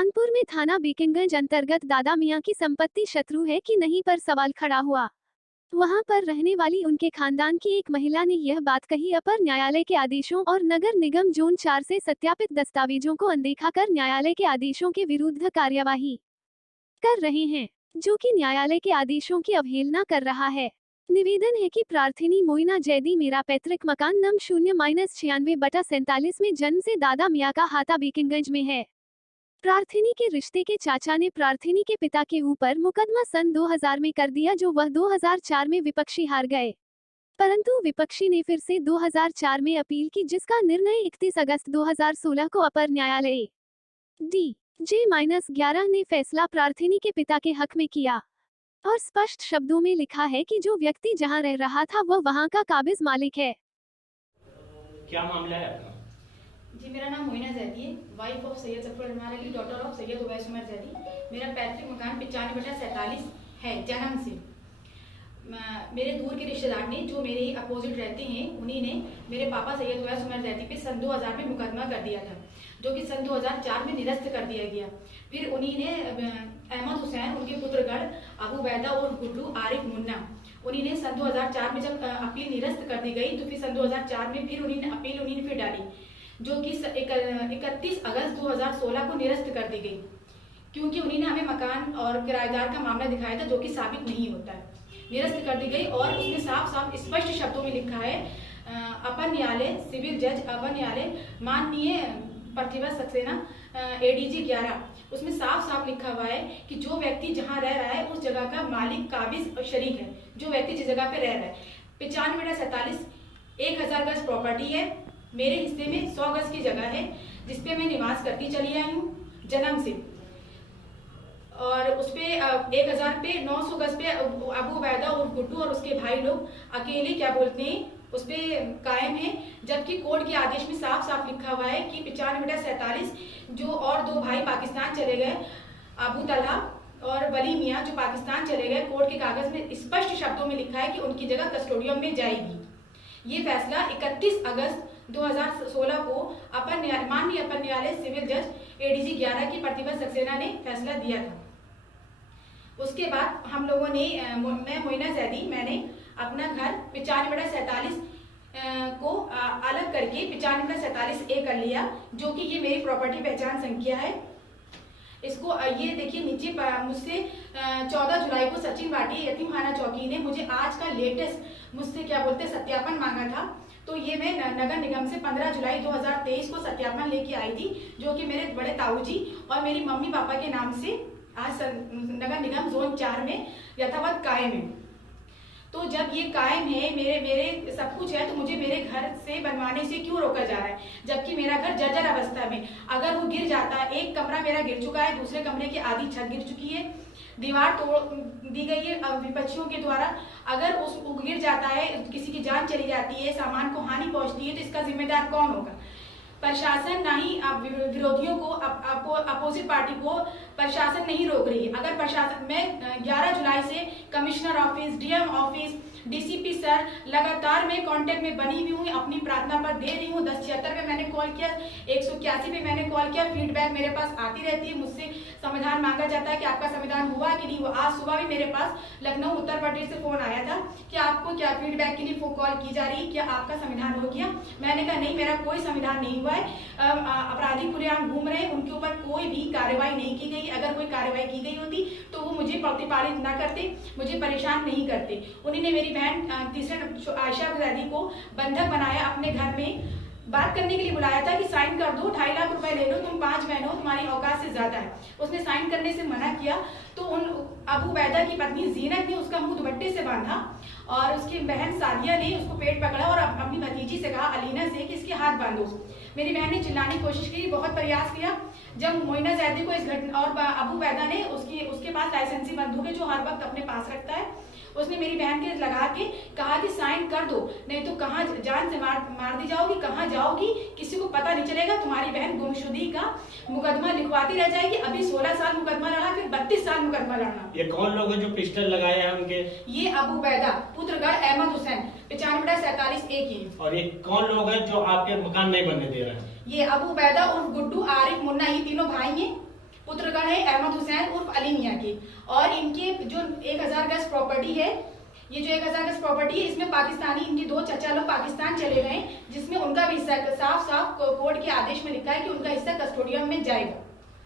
कानपुर में थाना बीकिंगंज अंतर्गत दादा मियां की संपत्ति शत्रु है कि नहीं पर सवाल खड़ा हुआ। वहां पर रहने वाली उनके खानदान की एक महिला ने यह बात कही। अपर न्यायालय के आदेशों और नगर निगम जोन 4 से सत्यापित दस्तावेजों को अनदेखा कर न्यायालय के आदेशों के विरुद्ध कार्यवाही कर रहे हैं, जो कि न्यायालय के आदेशों की अवहेलना कर रहा है। निवेदन है कि प्रार्थिनी मोइना जैदी मेरा पैतृक मकान नंबर 0-96/47 में जन्म से दादा मियां का हाता बीकिंगंज में है। प्रार्थिनी के रिश्ते के चाचा ने प्रार्थिनी के पिता के ऊपर मुकदमा सन 2000 में कर दिया, जो वह 2004 में विपक्षी हार गए, परंतु विपक्षी ने फिर से 2004 में अपील की, जिसका निर्णय 31 अगस्त 2016 को अपर न्यायालय DJ-11 ने फैसला प्रार्थिनी के पिता के हक में किया और स्पष्ट शब्दों में लिखा है कि जो व्यक्ति जहां रह रहा था वह वहां का काबिज मालिक है। क्या मामला है आपका? जी, मेरा नाम मोइना जैदी है, wife of Syed Zafar Anwar Ali, daughter of Syed Uvais Umar Zaidi. मेरा पैतृक मकान 95/47 है जन्म से। मेरे दूर के रिश्तेदार ने, जो मेरे अपोजिट रहते हैं, उन्हीं ने मेरे पापा सैयद उवैस उमर जैदी पे सन 2000 में मुकदमा कर दिया था, जो कि सन 2004 में निरस्त कर दिया गया। फिर उन्हीं ने अहमद हुसैन, उनके पुत्रगढ़ अबू बैदा और गुड्डू आरिफ मुन्ना, उन्हीं ने सन 2004 में जब अपील निरस्त कर दी गई, तो फिर सन 2004 में फिर उन्हीं ने फिर डाली, जो कि 31 अगस्त 2016 को निरस्त कर दी गई, क्योंकि उन्हीं ने हमें मकान और किराएदार का मामला दिखाया था, जो कि साबित नहीं होता है। निरस्त कर दी गई और उसमें साफ साफ स्पष्ट शब्दों में लिखा है, अपर न्यायालय सिविल जज अपर न्यायालय माननीय प्रतिभा सक्सेना ADG 11, उसमें साफ साफ लिखा हुआ है कि जो व्यक्ति जहां रह रहा है उस जगह का मालिक काबिज और शरीक है। जो व्यक्ति जिस जगह पे रह रहा है, 95/47 1000 गज प्रॉपर्टी है। मेरे हिस्से में 100 गज की जगह है, जिसपे मैं निवास करती चली आई हूँ जन्म से, और उसपे 1000 पे 900 गज पे अबू बैदा और गुड्डू और उसके भाई लोग अकेले क्या बोलते हैं उस पे कायम है, जबकि कोर्ट के आदेश में साफ साफ लिखा हुआ है कि 95/47 जो और 2 भाई पाकिस्तान चले गए, अबू तलहा और वली मियाँ, जो पाकिस्तान चले गए, कोर्ट के कागज में स्पष्ट शब्दों में लिखा है कि उनकी जगह कस्टोडियम में जाएगी। ये फैसला 31 अगस्त 2016 को माननीय अपर न्यायालय सिविल जज ADG 11 की प्रतिभा सक्सेना ने फैसला दिया था। उसके बाद हम लोगों ने, मैं मोइना जैदी, मैंने अपना घर 95/47 को अलग करके 95/47A कर लिया, जो कि ये मेरी प्रॉपर्टी पहचान संख्या है। इसको ये देखिए नीचे मुझसे 14 जुलाई को सचिन भाटी यतीमखाना चौकी ने मुझे आज का लेटेस्ट मुझसे क्या बोलते सत्यापन मांगा था, तो ये मैं नगर निगम से 15 जुलाई 2023 को सत्यापन लेके आई थी, जो कि मेरे बड़े ताऊजी और मेरी मम्मी पापा के नाम से आज नगर निगम जोन 4 में यथावत कायम है। तो जब ये कायम है, मेरे सब कुछ है, तो मुझे मेरे घर से बनवाने से क्यों रोका जा रहा है, जबकि मेरा घर जर्जर अवस्था में, अगर वो गिर जाता है, एक कमरा मेरा गिर चुका है, दूसरे कमरे की आधी छत गिर चुकी है, दीवार तोड़ दी गई है विपक्षियों के द्वारा, अगर उस गिर जाता है, किसी की जान चली जाती है, सामान को हानि पहुंचती है, तो इसका जिम्मेदार कौन होगा? प्रशासन ना ही विरोधियों को, अपोजिट पार्टी को प्रशासन नहीं रोक रही है। अगर प्रशासन, मैं 11 जुलाई से commissioner office, DM office, DCP sir लगातार मैं कांटेक्ट में बनी हुई हूँ, अपनी प्रार्थना पर दे रही हूँ। 1076 पे मैंने कॉल किया, 181 पे मैंने कॉल किया, फीडबैक मेरे पास आती रहती है, मुझसे संविधान मांगा जाता है कि आपका संविधान हुआ कि नहीं हुआ। आज सुबह भी मेरे पास लखनऊ उत्तर प्रदेश से फोन आया था कि आपको क्या फीडबैक के लिए कॉल की जा रही है, क्या आपका संविधान हो गया? मैंने कहा नहीं, मेरा कोई संविधान नहीं हुआ है। अपराधी खुलेआम घूम रहे हैं, उनके ऊपर कोई भी कार्रवाई नहीं की गई। अगर कोई कार्रवाई की गई होती तो वो मुझे प्रतिपालित ना करते, मुझे परेशान नहीं करते। उन्होंने मेरी बहन तीसरे आयशा जैदी को बंधक बनाया, अपने घर में बात करने के लिए बुलाया था कि साइन कर दो, 2.5 लाख रुपए ले लो, तुम 5 बहन हो, तुम्हारी औकात से ज्यादा है। उसने साइन करने से मना किया, तो उन अबू बैदा की पत्नी जीनत ने उसका मुंह दुपट्टे से बांधा और उसकी बहन सादिया ने उसको पेट पकड़ा और अपनी भतीजी से कहा, अलीना से, कि इसके हाथ बांधो। मेरी बहन ने चिल्लाने की कोशिश की, बहुत प्रयास किया। जब मोइना जैदी को इस घटना, और अबू बैदा ने उसके पास लाइसेंसी बंदूक है जो हर वक्त अपने पास रखता है, उसने मेरी बहन के लगा के कहा कि साइन कर दो, नहीं तो कहाँ जान से मार दी जाओगी, कहाँ जाओगी, किसी को पता नहीं चलेगा, तुम्हारी बहन गुमशुदगी का मुकदमा लिखवाती रह जाएगी। अभी 16 साल मुकदमा लड़ा, फिर 32 साल मुकदमा लड़ना। ये कौन लोग हैं जो पिस्टल लगाए हैं उनके? ये अबू बैदा, पुत्रगढ़ अहमद हुसैन, 95/47A की। और ये कौन लोग हैं जो आपके मकान नहीं बनने दे रहे हैं? ये अबू बैदा और गुड्डू आरिफ मुन्ना, ये तीनों भाई हैं, पुत्र है अहमद हुसैन उर्फ अली मियां की, और इनके जो 1000 गज प्रॉपर्टी है, ये जो 1000 गज प्रॉपर्टी है, इसमें पाकिस्तानी इनके 2 चचा लोग पाकिस्तान चले गए, जिसमें उनका भी हिस्सा साफ साफ कोर्ट के आदेश में लिखा है कि उनका हिस्सा कस्टोडियम में जाएगा।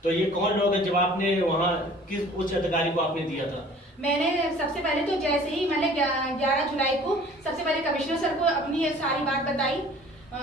तो ये कौन लोग हैं? जब आपने वहाँ किस उच्च अधिकारी को आपने दिया था? मैंने सबसे पहले तो जैसे ही मैंने 11 जुलाई को सबसे पहले कमिश्नर सर को अपनी सारी बात बताई,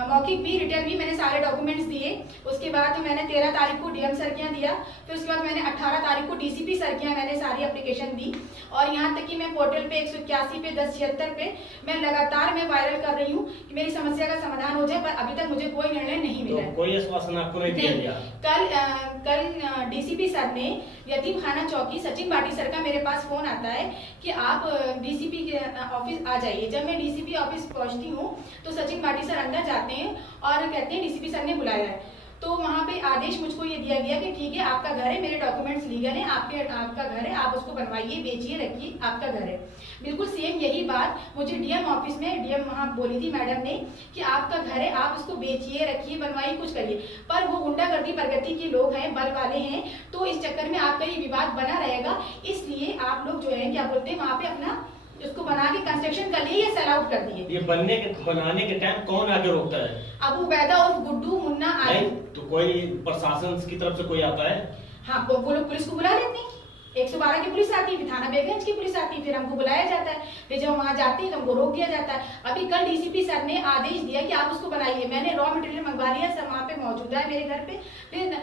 मौखिक भी रिटर्न भी मैंने सारे डॉक्यूमेंट्स दिए। उसके बाद मैंने 13 तारीख को डीएम सर के यहाँ दिया, फिर उसके बाद मैंने 18 तारीख को डीसीपी सर के यहाँ मैंने सारी एप्लीकेशन दी, और यहाँ तक कि मैं पोर्टल पे 181 पे 1076 पे मैं लगातार मैं वायरल कर रही हूँ कि मेरी समस्या का समाधान हो जाए, पर अभी तक मुझे कोई निर्णय नहीं मिला। तो कोई आश्वासन आपको नहीं दिया गया? कल डीसीपी सर ने यतीम खाना चौकी सचिन बाटी सर का मेरे पास फोन आता है कि आप डीसीपी के ऑफिस आ जाइए। जब मैं डीसीपी ऑफिस पहुंचती हूँ तो सचिन बाटी सर अंदर जाते हैं और कहते हैं डीसीपी सर ने बुलाया है। तो वहाँ पे आदेश मुझको ये दिया गया कि ठीक है, आपका घर है, मेरे डॉक्यूमेंट्स लीगल है, आपका घर है, आप उसको बनवाइए, बेचिए, रखिए, आपका घर है। बिल्कुल सेम यही बात मुझे डीएम ऑफिस में डीएम वहाँ बोली थी मैडम ने कि आपका घर है, आप उसको बेचिए, रखिए, बनवाइए, कुछ करिए। पर वो गुंडागर्दी प्रगति के लोग हैं, बल वाले हैं, तो इस चक्कर में आपका ये विवाद बना रहेगा। इसलिए आप लोग जो है क्या बोलते हैं, वहाँ पे अपना उसको बना के कंस्ट्रक्शन कर लिए, सेल आउट कर दिए। ये बनाने के टाइम कौन आके रोकता है? अबू बैदा और गुड्डू मुन्ना आए। तो कोई प्रशासन की तरफ से कोई आता है? हाँ, वो लोग पुलिस को बुला लेते हैं, 112 की पुलिस आती है, फिर थाना बेगंज की पुलिस आती है, फिर हमको बुलाया जाता है, फिर जब वहाँ जाते हैं तो हमको रोक दिया जाता है। अभी कल डीसीपी सर ने आदेश दिया कि आप उसको बनाइए, मैंने रॉ मटेरियल मंगवा लिया, सब वहाँ पे मौजूद है मेरे घर पे। फिर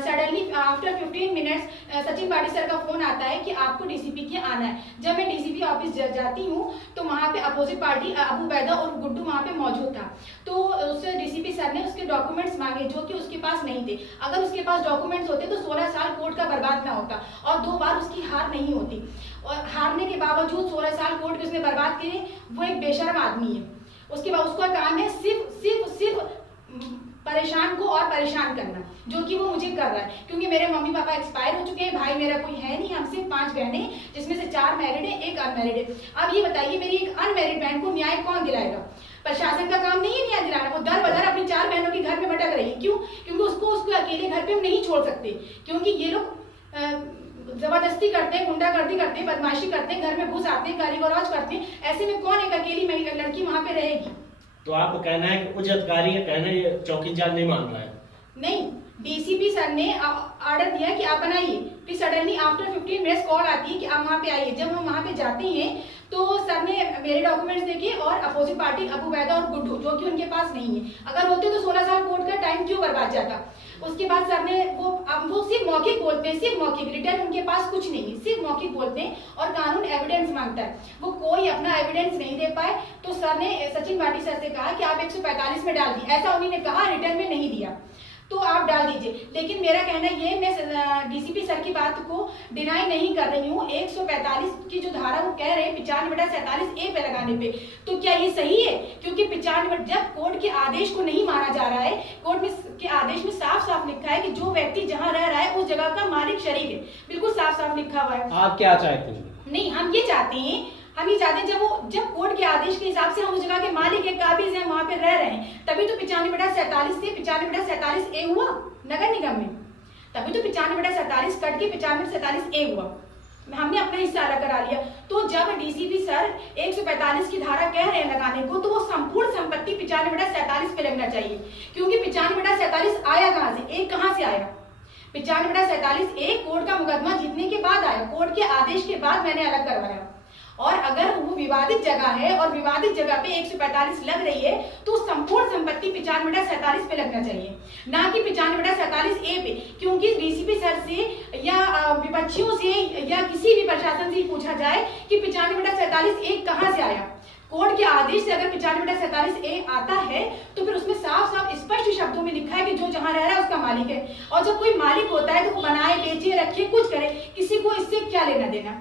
सडनली आफ्टर 15 मिनट्स सचिन बाटी सर का फोन आता है कि आपको डीसीपी के आना है। जब मैं डीसीपी ऑफिस जाती हूँ तो वहाँ पे अपोजिट पार्टी अबू बैदा और गुड्डू वहाँ पे मौजूद था, तो उससे डीसीपी सर ने उसके डॉक्यूमेंट्स मांगे जो कि उसके पास नहीं थे। अगर उसके पास डॉक्यूमेंट्स होते तो 16 साल कोर्ट का बर्बाद ना होता, और 2 बार उसकी हार नहीं होती, और हारने के बावजूद 16 साल कोर्ट के उसने बर्बाद किए। वो एक बेशर्म आदमी है। उसके बाद उसका काम है सिर्फ परेशान को और परेशान करना, जो कि वो मुझे कर रहा है। क्योंकि मेरे मम्मी पापा एक्सपायर हो चुके हैं, भाई मेरा कोई है नहीं, हम सिर्फ 5 बहनें, जिसमें से 4 मैरिड है, 1 अनमैरिड है। अब ये बताइए, मेरी एक अनमैरिड बहन को न्याय कौन दिलाएगा? प्रशासन का काम नहीं है न्याय दिलाना। वो दर बदर अपनी 4 बहनों के घर में भटक रही है। क्यों? क्योंकि उसको अकेले घर पे हम नहीं छोड़ सकते, क्योंकि ये लोग जबरदस्ती करते हैं, गुंडागर्दी करते हैं, बदमाशी करते हैं, घर में घुस आते हैं, गाली गलौज करते हैं। ऐसे में कौन एक अकेली लड़की वहां पे रहेगी? तो आपको कहना है कि उच्च अधिकारी का कहना है ये चौकी इंचार्ज नहीं मान रहा है? नहीं, डीसीपी सर ने ऑर्डर दिया कि आप बनाइए, फिर सडनली आफ्टर 15 मिनट्स कॉल आती है कि आप वहाँ पे आइए। जब हम वहाँ पे जाते हैं तो सर ने मेरे डॉक्यूमेंट्स देखे, और अपोजिट पार्टी अबू बैदा और गुड्डू, जो कि उनके पास नहीं है। अगर होते तो 16 साल कोर्ट का टाइम क्यों बर्बाद जाता? उसके बाद सर ने वो सिर्फ मौखिक बोलते हैं, सिर्फ मौखिक, रिटर्न उनके पास कुछ नहीं है, सिर्फ मौखिक बोलते हैं, और कानून एविडेंस मांगता है। वो कोई अपना एविडेंस नहीं दे पाए, तो सर ने सचिन बाटी सर से कहा कि आप 145 में डाल दिए। ऐसा उन्होंने कहा, रिटर्न में नहीं दिया, तो आप डाल दीजिए। लेकिन मेरा कहना ये, मैं डीसीपी सर की बात को डिनाई नहीं कर रही हूँ। 145 की जो धारा वो कह रहे हैं 95/47A पे लगाने पे, तो क्या ये सही है? क्योंकि 95, जब कोर्ट के आदेश को नहीं माना जा रहा है, कोर्ट में के आदेश में साफ साफ लिखा है कि जो व्यक्ति जहाँ रह रहा है उस जगह का मालिक शरीक है, बिल्कुल साफ साफ लिखा हुआ है। आप क्या चाहते हैं? नहीं, हम ये चाहते हैं जब कोर्ट के आदेश के हिसाब से हम उस जगह के मालिक है, काबिज हैं, वहां पे रह रहे हैं, तभी तो 95/47 से 95/47A हुआ नगर निगम में। तभी तो 95/47 कट के 95/47A हुआ। हमने अपना हिस्सा अलग करा लिया। तो जब डीसीपी सर 145 की धारा कह रहे हैं लगाने को, तो वो संपूर्ण संपत्ति 95/47 पे लगना चाहिए, क्योंकि 95/47 आया कहाँ से? एक कहाँ से आया? 95/47A कोर्ट का मुकदमा जीतने के बाद आया, कोर्ट के आदेश के बाद मैंने अलग करवाया। और अगर वो विवादित जगह है और विवादित जगह पे 145 लग रही है, तो संपूर्ण संपत्ति 95/47 पे लगना चाहिए, ना कि 95/47A पे। क्योंकि डीसीपी सर से या विपक्षियों से या किसी भी प्रशासन से पूछा जाए कि 95/47A कहाँ से आया, कोर्ट के आदेश से अगर 95/47A आता है, तो फिर उसमें साफ साफ स्पष्ट शब्दों में लिखा है कि जो जहां रह रहा है उसका मालिक है। और जब कोई मालिक होता है तो वो बनाए, बेचे, रखे, कुछ करे, किसी को इससे क्या लेना देना?